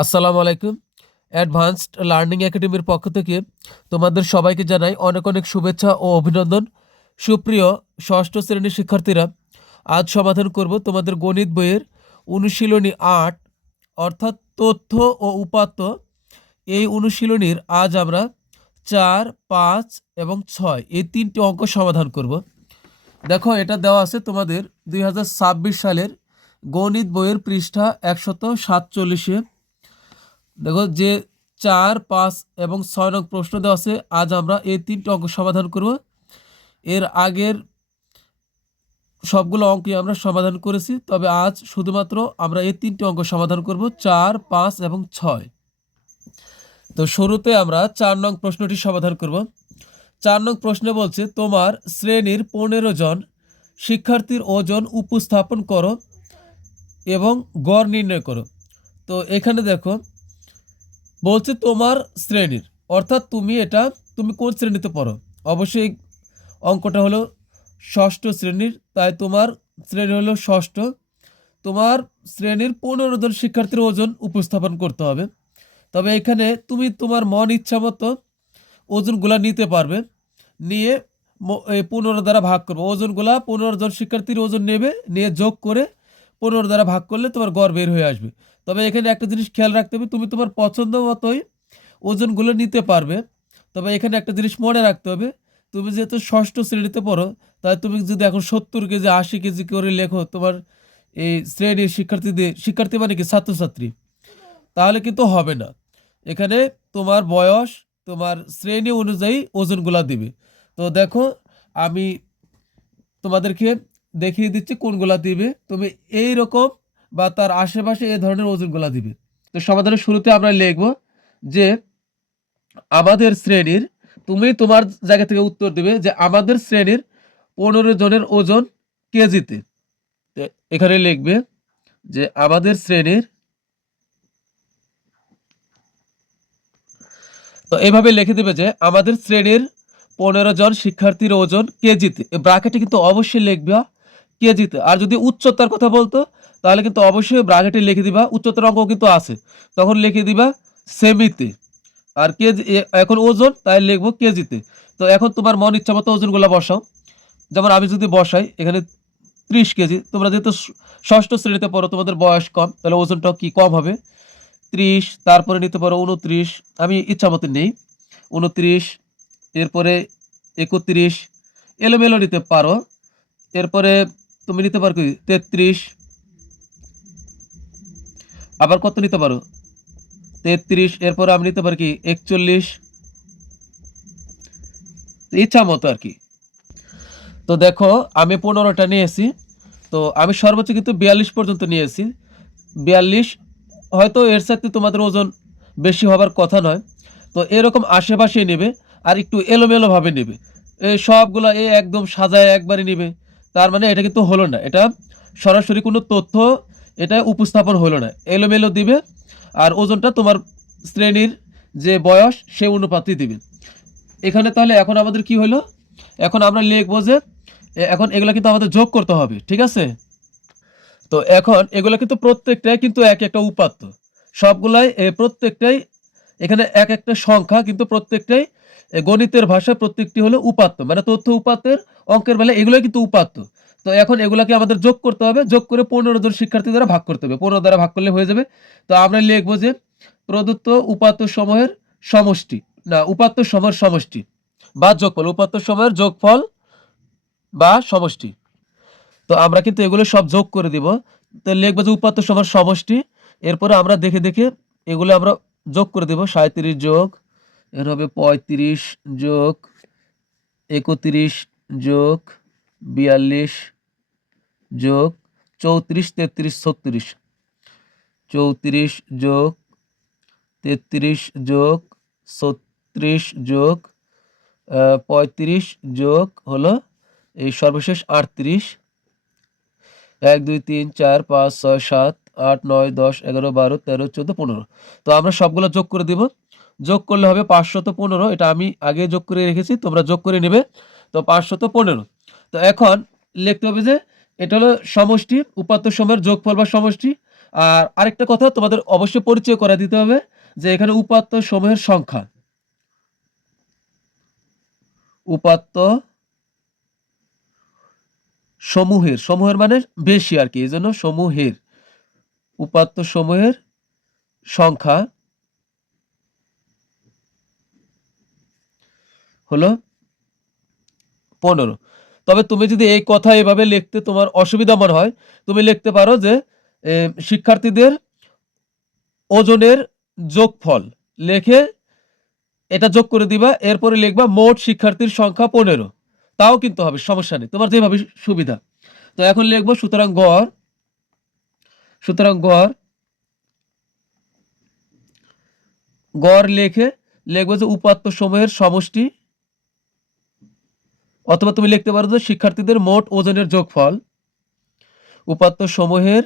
আসসালামু আলাইকুম। Advanced learning একাডেমির পক্ষ থেকে তোমাদের সবাইকে জানাই অনেক অনেক শুভেচ্ছা ও অভিনন্দন। সুপ্রিয় ষষ্ঠ শ্রেণীর শিক্ষার্থীরা, আজ সমাধান করব তোমাদের গণিত বইয়ের অনুশীলনী ৮ অর্থাৎ তথ্য ও উপাত্ত। এই অনুশীলনীর আজ আমরা ৪, ৫ এবং ৬ এই ৩টি অঙ্ক সমাধান করব। দেখো, এটা দেওয়া আছে তোমাদের ২০২৬ সালের গণিত বইয়ের পৃষ্ঠা ১৪৭-এ। দেখো, যে ৪, ৫ এবং ৬ নং প্রশ্ন দেওয়া আছে। আজ আমরা এই ৩টি অঙ্ক সমাধান করব। এর আগের সবগুলো অঙ্কই আমরা সমাধান করেছি, তবে আজ শুধুমাত্র আমরা এই ৩টি অঙ্ক সমাধান করব, ৪, ৫ এবং ৬। তো শুরুতে আমরা ৪ নং প্রশ্নটি সমাধান করব। ৪ নং প্রশ্নে বলছে, তোমার শ্রেণীর ১৫ জন শিক্ষার্থীর ওজন উপস্থাপন করো এবং গড় নির্ণয় করো। তো এখানে দেখো বলছে তোমার শ্রেণীর, অর্থাৎ তুমি কোন শ্রেণীতে পড়ো। অবশ্যই অঙ্কটা হলো ষষ্ঠ শ্রেণীর, তাই তোমার শ্রেণী হলো ষষ্ঠ। তোমার শ্রেণীর ১৫ জন শিক্ষার্থীর ওজন উপস্থাপন করতে হবে। তবে এখানে তুমি তোমার মন ইচ্ছা মতো ওজনগুলা নিতে পারবে, নিয়ে এই ১৫ দ্বারা ভাগ করবে। ওজনগুলা ১৫ জন শিক্ষার্থীর ওজন নেবে, নিয়ে যোগ করে ১৫ দ্বারা ভাগ করলে তোমার গড় বের হয়ে আসবে। তবে এখানে একটা জিনিস খেয়াল রাখতে হবে, তুমি তোমার পছন্দ মতোই ওজনগুলো নিতে পারবে। তবে এখানে একটা জিনিস মনে রাখতে হবে, তুমি যেহেতু ষষ্ঠ শ্রেণীতে পড়ো, তাই তুমি যদি এখন ৭০ কেজি ৮০ কেজি করে লেখো তোমার এই শ্রেণীর শিক্ষার্থী মানে কি ছাত্রছাত্রী, তাহলে কিন্তু হবে না। এখানে তোমার বয়স, তোমার শ্রেণী অনুযায়ী ওজনগুলা দিবে। তো দেখো, আমি তোমাদেরকে দেখিয়ে দিচ্ছি কোনগুলা দিবে। তুমি এই রকম বা তার আশেপাশে এই ধরনের ওজনগুলা দিবে। তো সমাধানের শুরুতে আমরা লিখব যে আমাদের শ্রেণীর, তুমি তোমার জায়গা থেকে উত্তর দিবে যে আমাদের শ্রেণীর ১৫ জনের ওজন কেজিতে। এখানে লিখবে যে আমাদের শ্রেণীর, তো এভাবে লিখে দেবে যে আমাদের শ্রেণীর ১৫ জন শিক্ষার্থীর ওজন কেজিতে। ব্র্যাকেটে কিন্তু অবশ্যই লিখবে কেজিতে। আর যদি উচ্চতার কথা বলতো, তাহলে কিন্তু অবশ্যই ব্র্যাকেটে লিখে দিবা, উচ্চতার অঙ্ক কিন্তু আছে, তখন লিখে দিবা সেমিতে। আর কেজি, এখন ওজন, তাই লিখবো কেজিতে। তো এখন তোমার মন ইচ্ছা মতো ওজনগুলো বসাও। যেমন আমি যদি বসাই এখানে ৩০ কেজি, তোমরা যেহেতু ষষ্ঠ শ্রেণীতে পড়ো, তোমাদের বয়স কম, তাহলে ওজনটাও কি কম হবে, ৩০। তারপরে নিতে পারো ২৯, আমি ইচ্ছা মতো নেই ২৯, এরপরে ৩১, এলোমেলো নিতে পারো। এরপরে তুমি নিতে পারো কি ৩৩, আবার কত নিতে পারো ৩৩, এরপরে আমি নিতে পারি কি ৪১, ইচ্ছা মতো আর কি। তো দেখো, আমি ১৫টা নিয়েছি, তো আমি সর্বোচ্চ কিন্তু ৪২ পর্যন্ত নিয়েছি। ৪২, হয়তো এর সাথে তোমাদের ওজন বেশি হবার কথা নয়। তো এরকম আশেপাশে নেবে, আর একটু এলোমেলোভাবে নেবে। এই সবগুলা একদম সাজায় একবারে নেবে, তার মানে এটা কিন্তু হলো না, এটা সরাসরি কোনো তথ্য এটা উপস্থাপন হলো না। এলোমেলো দিবে, আর ওজনটা তোমার শ্রেণীর যে বয়স সে অনুপাতই দিবে। এখানে তাহলে এখন আমাদের কি হলো, এখন আমরা লিখবো যে এখন এগুলা কিন্তু আমাদের যোগ করতে হবে, ঠিক আছে। তো এখন এগুলো কিন্তু প্রত্যেকটাই কিন্তু এক একটা উপাত্ত, সবগুলাই প্রত্যেকটাই এখানে এক একটা সংখ্যা, কিন্তু প্রত্যেকটাই গণিতের ভাষায় প্রত্যেকটি হলো উপাত্ত, মানে তথ্য উপাত্তের অঙ্কের বেলা এগুলোই কিন্তু উপাত্ত। তো এখন এগুলাকে আমাদের যোগ করতে হবে, যোগ করে ১৫ জন শিক্ষার্থী দ্বারা ভাগ করতে হবে, ১৫ দ্বারা ভাগ করলে হয়ে যাবে। তো আমরা লিখবো যে প্রদত্ত উপাত্ত সমূহের সমষ্টি, না উপাত্ত সমূহের সমষ্টি বা যোগফল, উপাত্ত সমূহের যোগফল বা সমষ্টি। তো আমরা কিন্তু এগুলো সব যোগ করে দিব। তো লিখবো যে উপাত্ত সমান সমষ্টি, এরপরে আমরা দেখে দেখে এগুলো আমরা যোগ করে দেব। ৩৭ যোগ, এর হবে ৩৫ যোগ ৩১ যোগ ৪২ যোগ ৩৪, ৩৩, ৩৬, ৩৪ যোগ ৩৩ যোগ ৩৬ যোগ ৩৫ যোগ হলো এই সর্বশেষ ৩৮, ১ ২ ৩ ৪ ৫ ৬ ৭ ৮ ৯ ১০ ১১ ১২ ১৩ ১৪ ১৫। তো আমরা সবগুলো যোগ করে দিব। যোগ করলে হবে ৫১৫। এটা আমি আগে যোগ করে রেখেছি, তোমরা যোগ করে নেবে। তো ৫১৫। তো এখন লিখতে হবে যে এটা হলো সমষ্টি, উপাত্ত সমূহের যোগফল বা সমষ্টি, আর আরেকটা কথা তোমাদের অবশ্যই পরিচয় করে দিতে হবে যে এখানে উপাত্ত সমূহের সংখ্যা, উপাত্ত সমূহের, সমূহের মানে বেশি আর কি, এই জন্য সমূহের, উপাত্ত সমূহের সংখ্যা হলো 15। তবে তুমি যদি এই কথা এভাবে লিখতে তোমার অসুবিধা মনে হয়, তুমি লিখতে পারো যে শিক্ষার্থীদের ওজনের যোগফল লিখে এটা যোগ করে দিবা, এরপরে লিখবা মোট শিক্ষার্থীর সংখ্যা 15, তাও কিন্তু হবে, সমস্যা নেই, তোমার যেভাবে সুবিধা। তো এখন লিখবো সুতরাং গড়, সুতরাং গড়, গড় লিখে লিখবো যে উপাত্ত সমূহের সমষ্টি, অথবা তুমি লিখতে পারো যে শিক্ষার্থীদের মোট ওজনের যোগফল, উপাত্ত সমূহের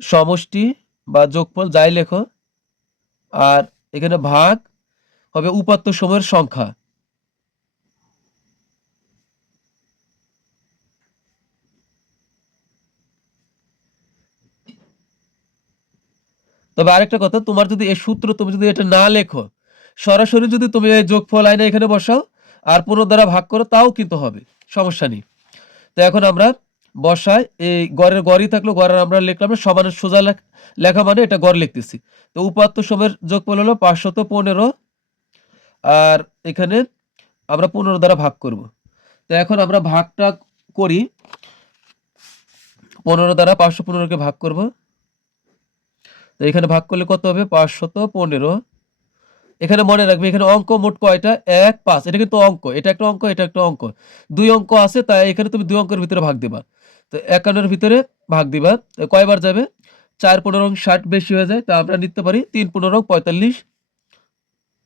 সমষ্টি বা যোগফল যাই লেখো, আর এখানে ভাগ হবে উপাত্ত সমূহের সংখ্যা। তবে আরেকটা কথা, তোমার যদি এই সূত্র তুমি যদি এটা না লেখো, সরাসরি যদি তুমি এই যোগফল আইনে এখানে বসাও আর 15 দ্বারা ভাগ করো, তাও কিন্তু হবে, সমস্যা নেই। তো এখন আমরা বসাই, এই গড়ের গড়ই থাকলো, গড়ের আমরা লিখলাম না, সমানের সোজা লেখা মানে এটা গড় লিখতেছি। তো উপাত্ত সমূহের যোগফল হলো 515, আর এখানে আমরা 15 দ্বারা ভাগ করব। তো এখন আমরা ভাগটা করি, 15 দ্বারা 515কে ভাগ করব। তো এখানে ভাগ করলে কত হবে? 515। এখানে মনে রাখবে এখানে অঙ্ক মোট কয়টা? 1 5, এটা কিন্তু অঙ্ক, এটা একটা অঙ্ক, এটা একটা অঙ্ক, 2 অঙ্ক আছে, তাই এখানে তুমি 2 অঙ্কের ভিতরে ভাগ দিবা। তো 51 এর ভিতরে ভাগ দিবা, কয়বার যাবে? 4 15 60 বেশি হয়ে যায়, তা আমরা নিতে পারি 3 15 45,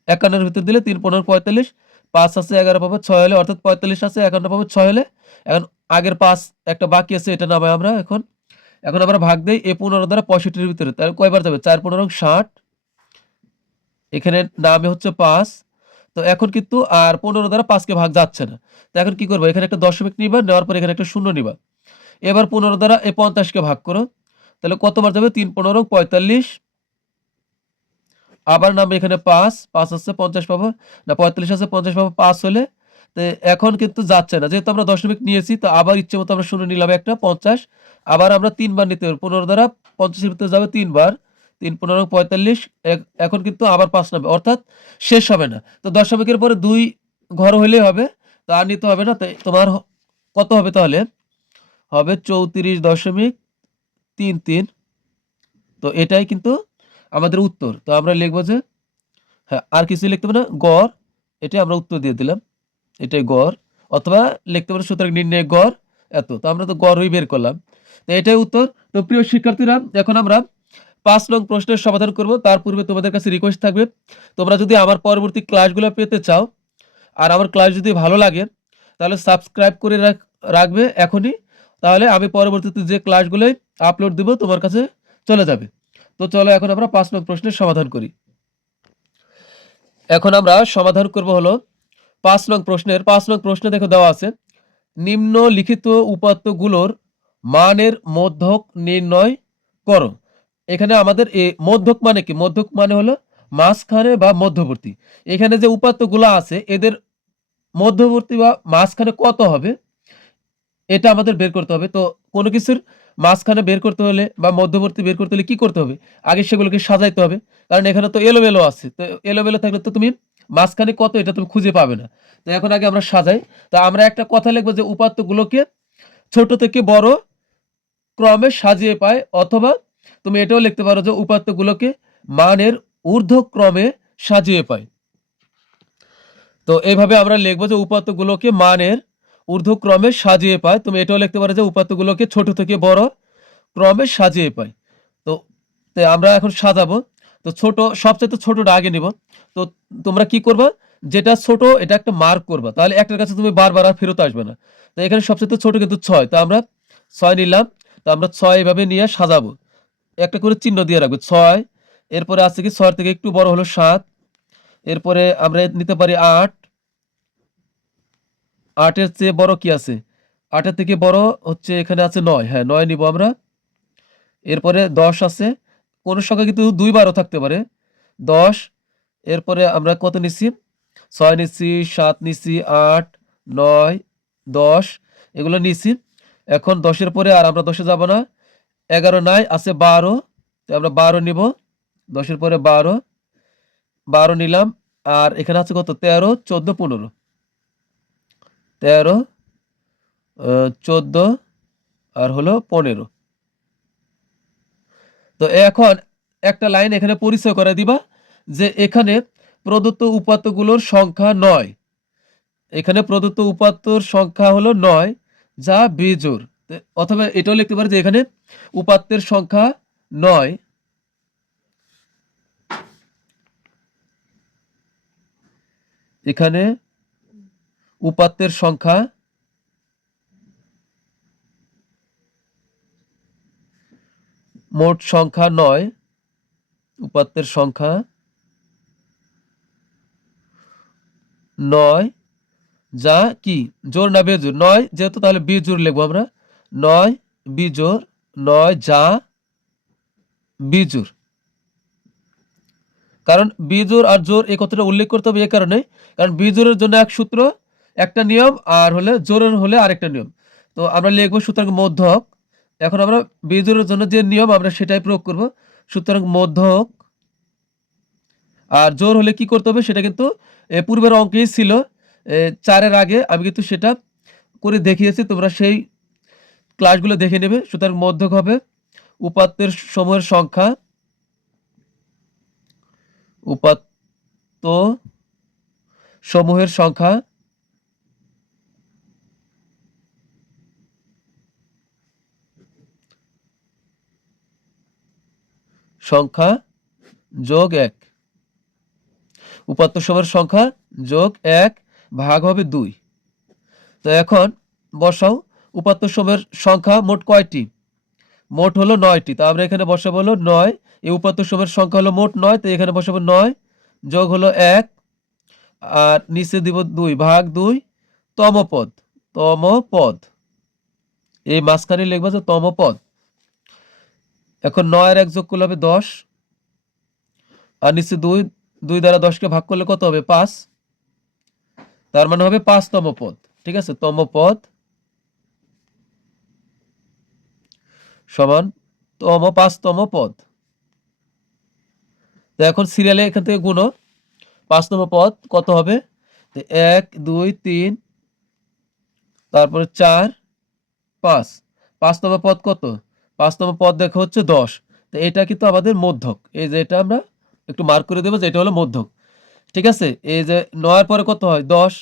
51 এর ভিতর দিলে 3 15 45, 5 আছে 11 পাবো 6 হলে, অর্থাৎ 45 আছে 51 পাবো 6 হলে। এখন আগের 5 একটা বাকি আছে, এটা নামাই আমরা এখন। এখন আমরা ভাগ দেই এই 15 দ্বারা 65 এর ভিতরে, তাহলে কয়বার যাবে? 4 15 60, এখানে নামে হচ্ছে 5। তো এখন কিন্তু আর 15 দ্বারা 5 কে ভাগ যাচ্ছে না। তো এখন কি করবো? এখানে একটা দশমিক নিবা, নেওয়ার পর এখানে একটা শূন্য নিবা। এবার 15 দ্বারা এই 50 কে ভাগ করো, তাহলে কতবার যাবে? 3 15 45, আবার নামে এখানে 5, 5 আছে 50 পাবো না, 45 আছে 50 পাবো 5 হলে। তো এখন কিন্তু যাচ্ছে না, যেহেতু আমরা দশমিক নিয়েছি, তো আবার ইচ্ছে মতো আমরা শূন্য নিলাম একটা 50, আবার আমরা 3 বার নিতে পারবো, 15 দ্বারা 50 এর ভিতরে যাবে 3 বার, 3 15 45, এখন কিন্তু আবার 5 নামবে, অর্থাৎ শেষ হবে না। তো দশমিকের পরে 2 ঘর হইলেই হবে, তা আর নিতে হবে না। তাই তোমার কত হবে তাহলে? হবে 34.33। তো এটাই কিন্তু আমাদের উত্তর। তো আমরা লিখবো যে, হ্যাঁ, আর কিছু লিখতে হবে না, গড়, এটাই আমরা উত্তর দিয়ে দিলাম, এটাই গড়। অথবা লিখতে পারো সুতরাং নির্ণয় গড় এত। তো আমরা তো গড়ই বের করলাম, তো এটাই উত্তর। তো প্রিয় শিক্ষার্থীরা, এখন আমরা 5 নং প্রশ্নের সমাধান করব। তার পূর্বে তোমাদের কাছে রিকোয়েস্ট থাকবে, তোমরা যদি আমার পরবর্তী ক্লাসগুলো পেতে চাও আর আমার ক্লাস যদি ভালো লাগে, তাহলে সাবস্ক্রাইব করে রাখবে এখনই, তাহলে আমি পরবর্তীতে যে ক্লাসগুলোই আপলোড দিব তোমার কাছে চলে যাবে। তো চলো এখন আমরা 5 নং প্রশ্নের সমাধান করি। এখন আমরা সমাধান করব হলো 5 নং প্রশ্নের। 5 নং প্রশ্নে দেখো দেওয়া আছে, নিম্নলিখিত উপাত্তগুলোর মানের মধ্যক নির্ণয় করো। এখানে আমাদের মধ্যক মানে কি? মধ্যক মানে হলো মাঝখানে বা মধ্যবর্তী। এখানে যে উপাত্তগুলো আছে এদের মধ্যবর্তী বা মাঝখানে কত হবে, এটা আমাদের বের করতে হবে। তো কোনো কিছুর মাঝখানে বের করতে হলে বা মধ্যবর্তী বের করতে হলে কি করতে হবে? আগে সেগুলোকে সাজাইতে হবে। কারণ এখানে তো এলোমেলো আছে। তো এলোমেলো থাকলে তো তুমি মাঝখানে কত এটা তুমি খুঁজে পাবে না। তো এখন আগে আমরা সাজাই। তো আমরা একটা কথা লিখবো যে উপাত্তগুলোকে ছোট থেকে বড় ক্রমে সাজিয়ে পায়, অথবা তুমি এটাও লিখতে পারো যে উপাত্তগুলোকে মানের ঊর্ধ্বক্রমে সাজিয়ে পায়। তো এইভাবে আমরা লিখবো যে উপাত্তগুলোকে মানের ঊর্ধ্বক্রমে সাজিয়ে পায়। তুমি এটাও লিখতে পারো যে উপাত্তগুলোকে ছোট থেকে বড় ক্রমে সাজিয়ে পায়। তো আমরা এখন সাজাবো। তো ছোট, সবচেয়ে ছোটটা আগে নিব। তো তোমরা কি করবা? যেটা ছোট এটা একটা মার্ক করবা, তাহলে একটার কাছে তুমি বারবার আর ফেরত আসবে না। তো এখানে সবচেয়ে ছোট কিন্তু 6, তো আমরা 6 নিলাম। তো আমরা 6 এভাবে নিয়ে সাজাবো, একটা করে চিহ্ন দিয়ে রাখবো 6। এরপরে আছে কি 6 থেকে একটু বড় হলো 7, এরপরে আমরা নিতে পারি 8, 8 এর চেয়ে বড় কি আছে? 8-এর থেকে বড় হচ্ছে এখানে আছে 9, হ্যাঁ 9 নিব আমরা। এরপরে 10 আছে, কোন সংখ্যা কিন্তু 2 বারও থাকতে পারে। 10, এরপরে আমরা কত নিচ্ছি, 6 নিচ্ছি, 7 নিচ্ছি, 8, 9, 10 এগুলো নিচ্ছি। এখন 10-এর পরে আর আমরা 10-এ যাব না। 11 নাই, আছে 12, তো আমরা 12 নিব। 10-এর পরে 12, 12 নিলাম। আর এখানে আছে কত, 13, 14, 15, 13, 14 আর হলো 15। তো এখন একটা লাইন এখানে পরিচয় করে দিবা যে এখানে প্রদত্ত উপাত্তগুলোর সংখ্যা 9। এখানে প্রদত্ত উপাত্তর সংখ্যা হলো 9, যা বিজোড়। অথবা এটাও লিখতে পারি যে এখানে উপাত্তের সংখ্যা 9। এখানে উপাত্তের সংখ্যা মোট সংখ্যা 9, উপাত্তের সংখ্যা 9, যা কি জোড় না বেজোড়? 9 যেহেতু, তাহলে বিজোড় লিখবো আমরা। 9 বিজোড়, 9 যা বিজোড়। কারণ বিজোড় আর জোড় এই কথাটা উল্লেখ করতে হবে এই কারণে, কারণ বিজোড়ের জন্য এক সূত্র, একটা নিয়ম, আর হলে জোড়ের হলে আরেকটা নিয়ম। তো আমরা লিখবো সুতরাং মধ্যক। এখন আমরা বিজোড়ের জন্য যে নিয়ম আমরা সেটাই প্রয়োগ করব, সুতরাং মধ্যক। আর জোড় হলে কি করতে হবে সেটা কিন্তু পূর্বের অঙ্কেই ছিল, 4-এর আগে আমি কিন্তু সেটা করে দেখিয়েছি, তোমরা সেই ক্লাসগুলো দেখে নেবে। সুতরাং মধ্যক হবে উপাত্তের সমূহের সংখ্যা, উপাত্ত সমূহের সংখ্যা যোগ 1, উপাত্ত সমূহের সংখ্যা যোগ 1 ভাগ হবে 2। তো এখন বসাও উপাত্ত সমূহের সংখ্যা মোট কয়টি? মোট হলো 9টি। তো আমরা এখানে বসাবো হলো 9, এই উপাত্ত সমূহের সংখ্যা হলো মোট 9, তো এখানে বসাবো 9 যোগ হলো 1 আর নিচে দিব 2 ভাগ 2 তম পদ, এই মাঝখানে লিখবো যে তম পদ। এখন 9 আর 1 যোগ করলে হবে 10, আর নিচে 2, 2 দ্বারা 10কে ভাগ করলে কত হবে? 5, তার মানে হবে 5তম পদ। ঠিক আছে, তম পদ সমান 5তম পদ। তো এখন সিরিয়ালে এখান থেকে গুণ 5তম পদ কত হবে? 1, 2, 3, তারপরে 4, 5। 5তম পদ কত? 5তম পদ দেখো হচ্ছে 10। তো এটা কিন্তু আমাদের মধ্যক। এই যে এটা আমরা একটু মার্ক করে দেবো যে এটা হলো মধ্যক। ঠিক আছে, এই যে 9 পরে কত হয়? 10,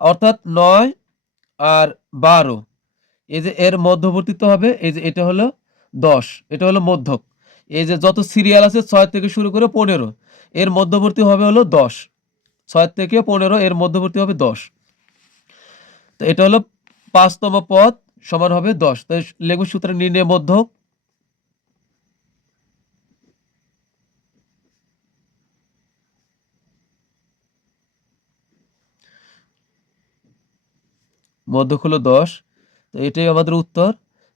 অর্থাৎ 9 আর 12, এই যে এর মধ্যবর্তীত্ব হবে, এই যে এটা হলো 10, এটা হলো মধ্যক। এই যে যত সিরিয়াল আছে 6 থেকে শুরু করে 15, এর মধ্যবর্তী হবে হলো 10। 6 থেকে 15 এর মধ্যবর্তী হবে 10। তো এটা হলো 5তম পদ সমান হবে 10। তাই লিখব সুতরাং নির্ণয় মধ্যক। মধ্যক হলো 10। তো এটাই আমাদের উত্তর।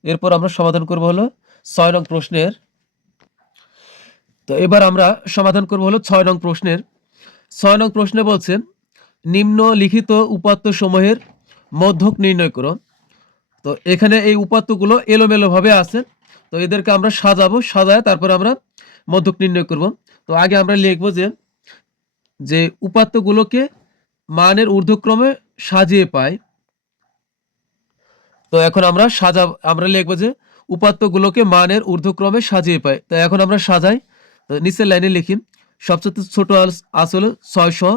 এরপর আমরা সমাধান করব হলো 6 নং প্রশ্নের। তো এবার আমরা সমাধান করব হলো 6 নং প্রশ্নের। 6 নং প্রশ্নে বলছে নিম্নলিখিত উপাত্ত সমূহের মধ্যক নির্ণয় করো। তো এখানে এই উপাত্তগুলো এলোমেলো ভাবে আছে, তো এদেরকে আমরা সাজাবো, সাজায় তারপর আমরা মধ্যক নির্ণয় করব। তো আগে আমরা লিখবো যে উপাত্তগুলোকে মানের ঊর্ধ্বক্রমে সাজিয়ে পাই। তো এখন আমরা লিখবো যে উপাত্তগুলোকে মানের ঊর্ধ্বক্রমে সাজিয়ে পাই। তো এখন আমরা সাজাই। তো নিচের লাইনে লিখি সবচেয়ে ছোট আছে হলো 600,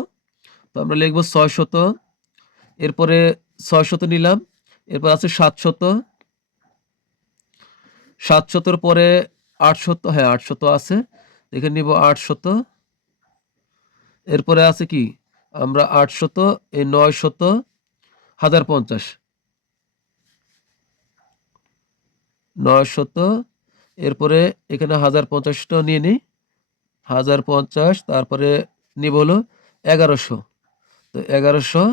তো আমরা লিখবো 600। এরপরে 600 নিলাম, এরপর আছে 700, 700 পরে 800, হ্যাঁ 800 আছে, এখানে নিব 800। এরপরে আছে কি, আমরা 800, এই 900, 1050, 900, এরপরে এখানে 1050টা নিয়ে নিই, 1050, তারপরে নিব হলো 1100। তো 1100,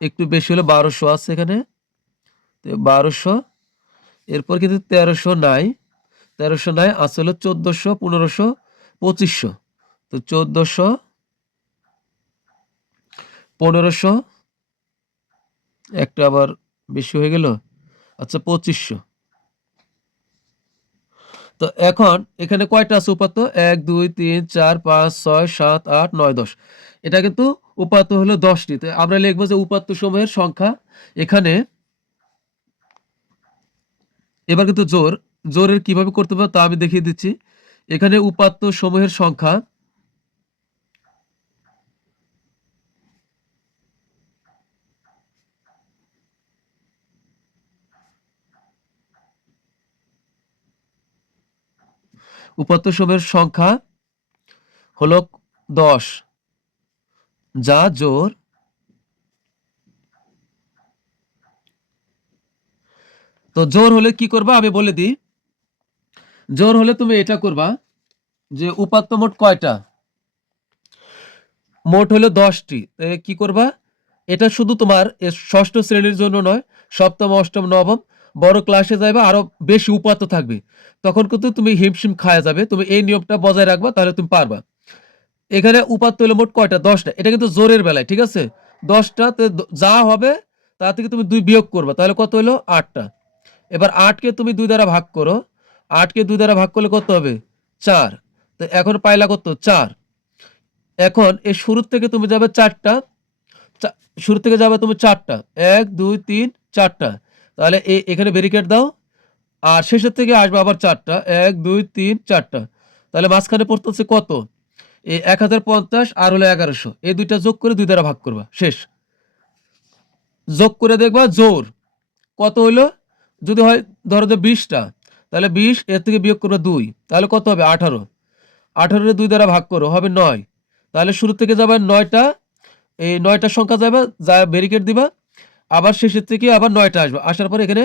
একটু বেশি হলে 1200 আছে এখানে, 1200। এরপর কিন্তু 1300 নাই, 1300 নাই, আছে হলো 1400, 1500, 2500। তো 1400, 1500, একটা আবার বেশি হয়ে গেল। আচ্ছা 2500। তো এখন এখানে কয়টা আছে উপাত্ত? 1, 2, 3, 4, 5, 6, 7, 8, 9, 10। এটা কিন্তু উপাত্ত হলো 10টি। তো আমরা লিখবো যে উপাত্ত সমূহের সংখ্যা এখানে। এবার কিন্তু জোরের কিভাবে করতে হবে তা আমি দেখিয়ে দিচ্ছি। এখানে উপাত্ত সমূহের সংখ্যা, উপাত্ত সমূহের সংখ্যা হলো 10, যা জোর। তো জোর হলে কি করবা আমি বলে দিই। জোর হলে তুমি এটা করবা যে উপাত্ত মোট কয়টা, মোট হলো 10টি। কি করবা, এটা শুধু তোমার ষষ্ঠ শ্রেণীর জন্য নয়, সপ্তম, অষ্টম, নবম, বড় ক্লাসে যাবে আরো বেশি উপাত্ত থাকবে, তখন কিন্তু তুমি হিমশিম খায়া যাবে। তুমি এই নিয়মটা বজায় রাখবা, তাহলে তুমি পারবা। এখানে উপাত্ত হলো মোট কয়টা? 10টা। এটা কিন্তু জোরের বেলায়, ঠিক আছে? 10টা যা হবে তা থেকে তুমি 2 বিয়োগ করবা, তাহলে কত হলো? 8টা। এবার 8কে তুমি 2 দ্বারা ভাগ করো, 8কে 2 দ্বারা ভাগ করলে কত হবে? 4। তো এখন পাইলা কত? 4। এখন এই শুরু থেকে তুমি যাবে 4টা, শুরু থেকে যাবে তুমি 4টা, 1, 2, 3, 4টা। তাহলে এখানে ব্যারিকেড দাও, আর শেষের থেকে আসবে আবার 4টা, 1, 2, 3, 4টা। তাহলে মাঝখানে পড়তেছে কত? এই 1050 আর হলো 1100, এই দুইটা যোগ করে 2 দ্বারা ভাগ করবা, শেষ। যোগ করে দেখবা জোর কত হইলো। যদি হয় ধরো যে 20টা, তাহলে 20, এর থেকে বিয়োগ করবা 2, তাহলে কত হবে? 18। 18 2 দ্বারা ভাগ করো, হবে 9। তাহলে শুরু থেকে যাবে 9টা, এই 9টা সংখ্যা যাবে, যা ব্যারিকেড দিবা, আবার শেষের থেকে আবার 9টা আসবে, আসার পর এখানে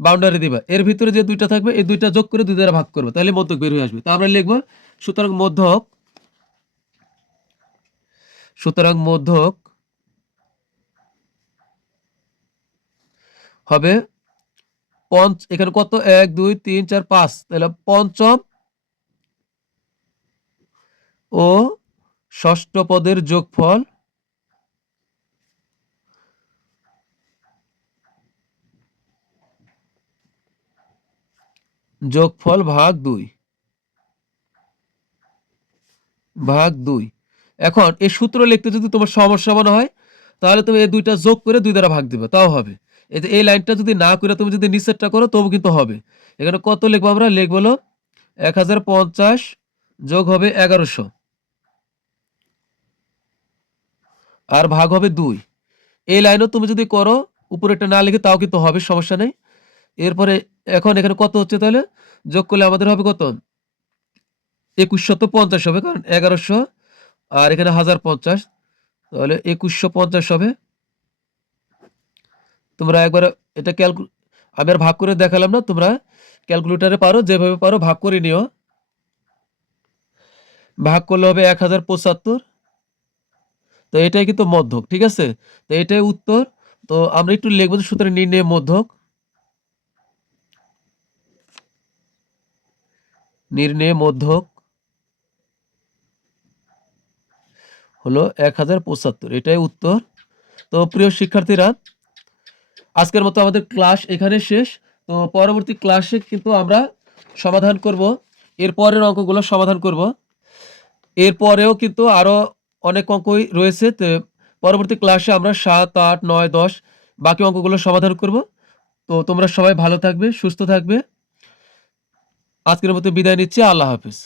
বাউন্ডারি দিবা। এর ভিতরে যে দুইটা থাকবে এই দুইটা যোগ করে 2 দ্বারা ভাগ করবে, তাহলে মধ্যক বের হয়ে আসবে। তো আমরা লিখবো সুতরাং মধ্যক হবে এখানে কত? 1, 2, 3, 4, 5, তাহলে পঞ্চম ও ষষ্ঠ পদের যোগফল ভাগ 2, এখন এই সূত্র লিখতে যদি তোমার সমস্যা মনে হয়, তাহলে তুমি এই দুইটা যোগ করে 2 দ্বারা ভাগ দিবে, তাও হবে। এই যে এই লাইনটা যদি না করে তুমি যদি নিচেরটা করো, তবু কিন্তু হবে। এখানে কত লিখবো আমরা? লিখবো হলো 1050 যোগ হবে 1100, আর ভাগ হবে 2। এই লাইনও তুমি যদি করো, উপরেটা না লিখে, তাও কিন্তু হবে, সমস্যা নেই। এরপরে এখন এখানে কত হচ্ছে? তাহলে যোগ করলে আমাদের হবে কত? 2150 হবে, কারণ 1100 আর এখানে 1050, তাহলে 2150 হবে। তোমরা একবার এটা আমি আর ভাগ করে দেখালাম না, তোমরা ক্যালকুলেটারে পারো, যেভাবে পারো ভাগ করে নিও। ভাগ করলে হবে 1075। তো এটাই কিন্তু মধ্যক, ঠিক আছে? তো এটাই উত্তর। তো আমরা একটু লিখবো যে সুতরাং নির্ণয় মধ্যক, হলো 1075, এটাই উত্তর। তো প্রিয় শিক্ষার্থীরা, আজকের মতো আমাদের ক্লাস এখানে শেষ। তো পরবর্তী ক্লাসে কিন্তু আমরা সমাধান করব, এর পরের অঙ্কগুলো সমাধান করব। এরপরেও কিন্তু আরো অনেক অঙ্কই রয়েছে। তো পরবর্তী ক্লাসে আমরা 7, 8, 9, 10 বাকি অঙ্কগুলো সমাধান করব। তো তোমরা সবাই ভালো থাকবে, সুস্থ থাকবে। আজকের মতো বিদায় নিচ্ছি। আল্লাহ হাফেজ।